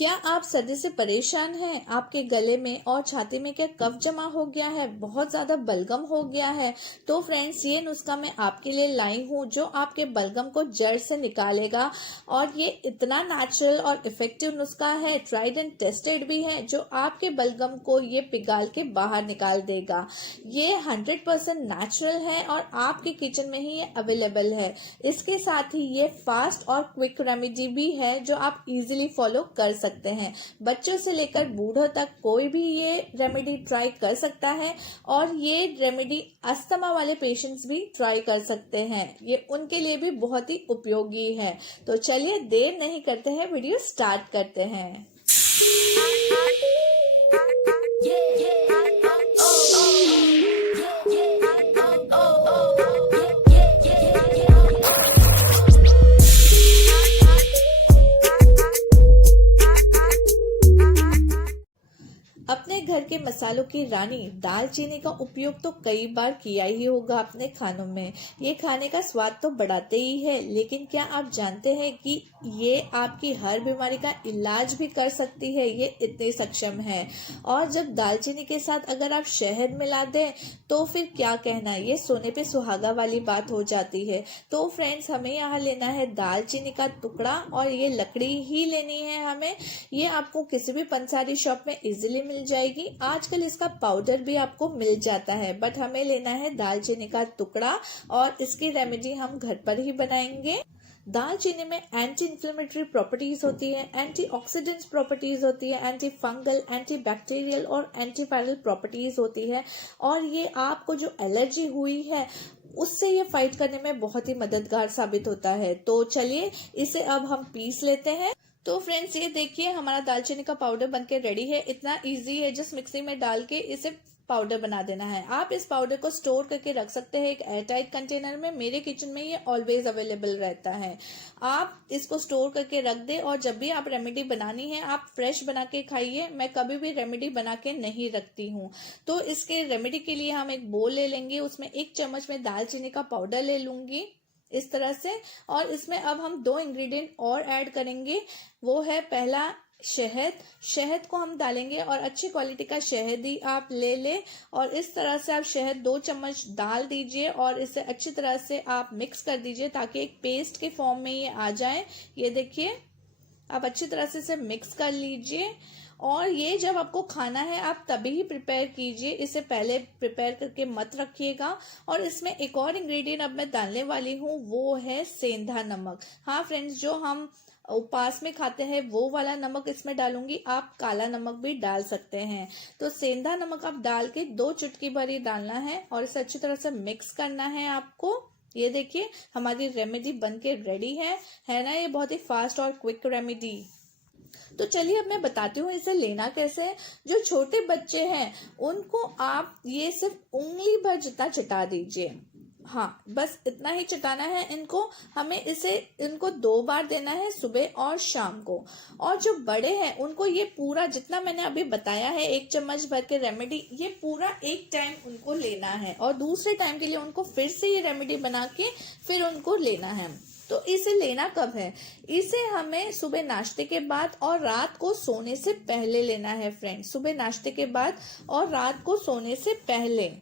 क्या आप सर्दी से परेशान हैं? आपके गले में और छाती में क्या कफ जमा हो गया है? बहुत ज़्यादा बलगम हो गया है? तो फ्रेंड्स, ये नुस्खा मैं आपके लिए लाई हूँ जो आपके बलगम को जड़ से निकालेगा। और ये इतना नेचुरल और इफेक्टिव नुस्खा है, ट्राइड एंड टेस्टेड भी है, जो आपके बलगम को ये पिघाल के बाहर निकाल देगा। ये 100% नेचुरल है और आपके किचन में ही ये अवेलेबल है। इसके साथ ही ये फास्ट और क्विक रेमेडी भी है जो आप इजीली फॉलो कर सकते हैं। बच्चों से लेकर बूढ़ों तक कोई भी ये रेमेडी ट्राई कर सकता है और ये रेमेडी अस्थमा वाले पेशेंट्स भी ट्राई कर सकते हैं। ये उनके लिए भी बहुत ही उपयोगी है। तो चलिए देर नहीं करते हैं, वीडियो स्टार्ट करते हैं। अपने घर के मसालों की रानी दालचीनी का उपयोग तो कई बार किया ही होगा अपने खानों में। ये खाने का स्वाद तो बढ़ाते ही है, लेकिन क्या आप जानते हैं कि ये आपकी हर बीमारी का इलाज भी कर सकती है? ये इतनी सक्षम है। और जब दालचीनी के साथ अगर आप शहद मिला दें तो फिर क्या कहना, ये सोने पे सुहागा वाली बात हो जाती है। तो फ्रेंड्स, हमें यहाँ लेना है दालचीनी का टुकड़ा और ये लकड़ी ही लेनी है हमें। ये आपको किसी भी पंसारी शॉप में इजीली मिल जाएगी। आजकल इसका पाउडर भी आपको मिल जाता है, बट हमें लेना है दालचीनी का टुकड़ा और इसकी रेमेडी हम घर पर ही बनाएंगे। दालचीनी में एंटी इंफ्लेमेटरी प्रॉपर्टीज होती है, एंटीऑक्सीडेंट्स प्रॉपर्टीज होती है, एंटी फंगल, एंटी बैक्टीरियल और एंटीवायरल प्रॉपर्टीज होती है। और ये आपको जो एलर्जी हुई है उससे ये फाइट करने में बहुत ही मददगार साबित होता है। तो चलिए इसे अब हम पीस लेते हैं। तो फ्रेंड्स, ये देखिए हमारा दालचीनी का पाउडर बनके रेडी है। इतना इजी है, जस्ट मिक्सी में डाल के इसे पाउडर बना देना है। आप इस पाउडर को स्टोर करके रख सकते हैं एक एयरटाइट कंटेनर में। मेरे किचन में ये ऑलवेज अवेलेबल रहता है। आप इसको स्टोर करके रख दे और जब भी आप रेमेडी बनानी है आप फ्रेश बना के खाइए। मैं कभी भी रेमेडी बना के नहीं रखती हूँ। तो इसके रेमेडी के लिए हम एक बोल ले लेंगे, उसमें 1 चम्मच में दालचीनी का पाउडर ले लूंगी इस तरह से। और इसमें अब हम 2 इंग्रेडिएंट और ऐड करेंगे। वो है पहला शहद। शहद को हम डालेंगे और अच्छी क्वालिटी का शहद ही आप ले लें। और इस तरह से आप शहद 2 चम्मच डाल दीजिए और इसे अच्छी तरह से आप मिक्स कर दीजिए ताकि एक पेस्ट के फॉर्म में ये आ जाए। ये देखिए, आप अच्छी तरह से इसे मिक्स कर लीजिए। और ये जब आपको खाना है आप तभी ही प्रिपेयर कीजिए, इसे पहले प्रिपेयर करके मत रखिएगा। और इसमें एक और इंग्रेडिएंट अब मैं डालने वाली हूँ, वो है सेंधा नमक। हाँ फ्रेंड्स, जो हम उपवास में खाते हैं वो वाला नमक इसमें डालूंगी। आप काला नमक भी डाल सकते हैं। तो सेंधा नमक आप डाल के 2 चुटकी भर ही डालना है और इसे अच्छी तरह से मिक्स करना है आपको। ये देखिए हमारी रेमेडी बनके रेडी है ना। ये बहुत ही फास्ट और क्विक रेमेडी। तो चलिए अब मैं बताती हूँ इसे लेना कैसे है। जो छोटे बच्चे हैं उनको आप ये सिर्फ उंगली भर जितना चटा दीजिए। हाँ, बस इतना ही चटाना है इनको। हमें इसे इनको 2 बार देना है, सुबह और शाम को। और जो बड़े हैं उनको ये पूरा जितना मैंने अभी बताया है 1 चम्मच भर के रेमेडी, ये पूरा एक टाइम उनको लेना है और दूसरे टाइम के लिए उनको फिर से ये रेमेडी बना के फिर उनको लेना है। तो इसे लेना कब है? इसे हमें सुबह नाश्ते के बाद और रात को सोने से पहले लेना है फ्रेंड्स। सुबह नाश्ते के बाद और रात को सोने से पहले।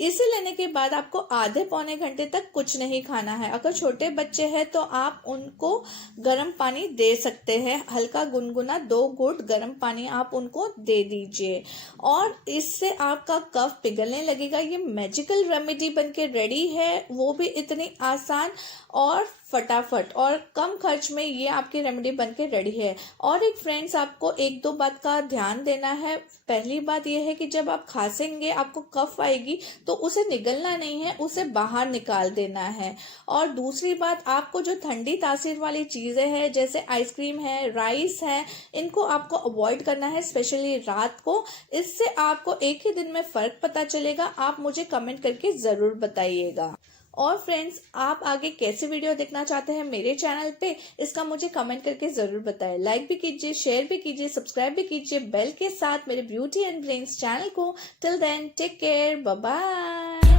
इसे लेने के बाद आपको आधे पौने घंटे तक कुछ नहीं खाना है। अगर छोटे बच्चे हैं तो आप उनको गर्म पानी दे सकते हैं, हल्का गुनगुना 2 घूंट गर्म पानी आप उनको दे दीजिए और इससे आपका कफ पिघलने लगेगा। ये मैजिकल रेमेडी बनके रेडी है, वो भी इतनी आसान और फटाफट और कम खर्च में ये आपकी रेमेडी बनके रेडी है। और एक फ्रेंड्स, आपको 1-2 बात का ध्यान देना है। पहली बात यह है कि जब आप खांसेंगे आपको कफ आएगी तो उसे निगलना नहीं है, उसे बाहर निकाल देना है। और दूसरी बात, आपको जो ठंडी तासीर वाली चीजें हैं जैसे आइसक्रीम है, राइस है, इनको आपको अवॉइड करना है, स्पेशली रात को। इससे आपको एक ही दिन में फर्क पता चलेगा। आप मुझे कमेंट करके जरूर बताइएगा। और फ्रेंड्स, आप आगे कैसे वीडियो देखना चाहते हैं मेरे चैनल पे, इसका मुझे कमेंट करके जरूर बताएं। लाइक भी कीजिए, शेयर भी कीजिए, सब्सक्राइब भी कीजिए बेल के साथ मेरे ब्यूटी एंड ब्रेन्स चैनल को। Till then take care, bye bye.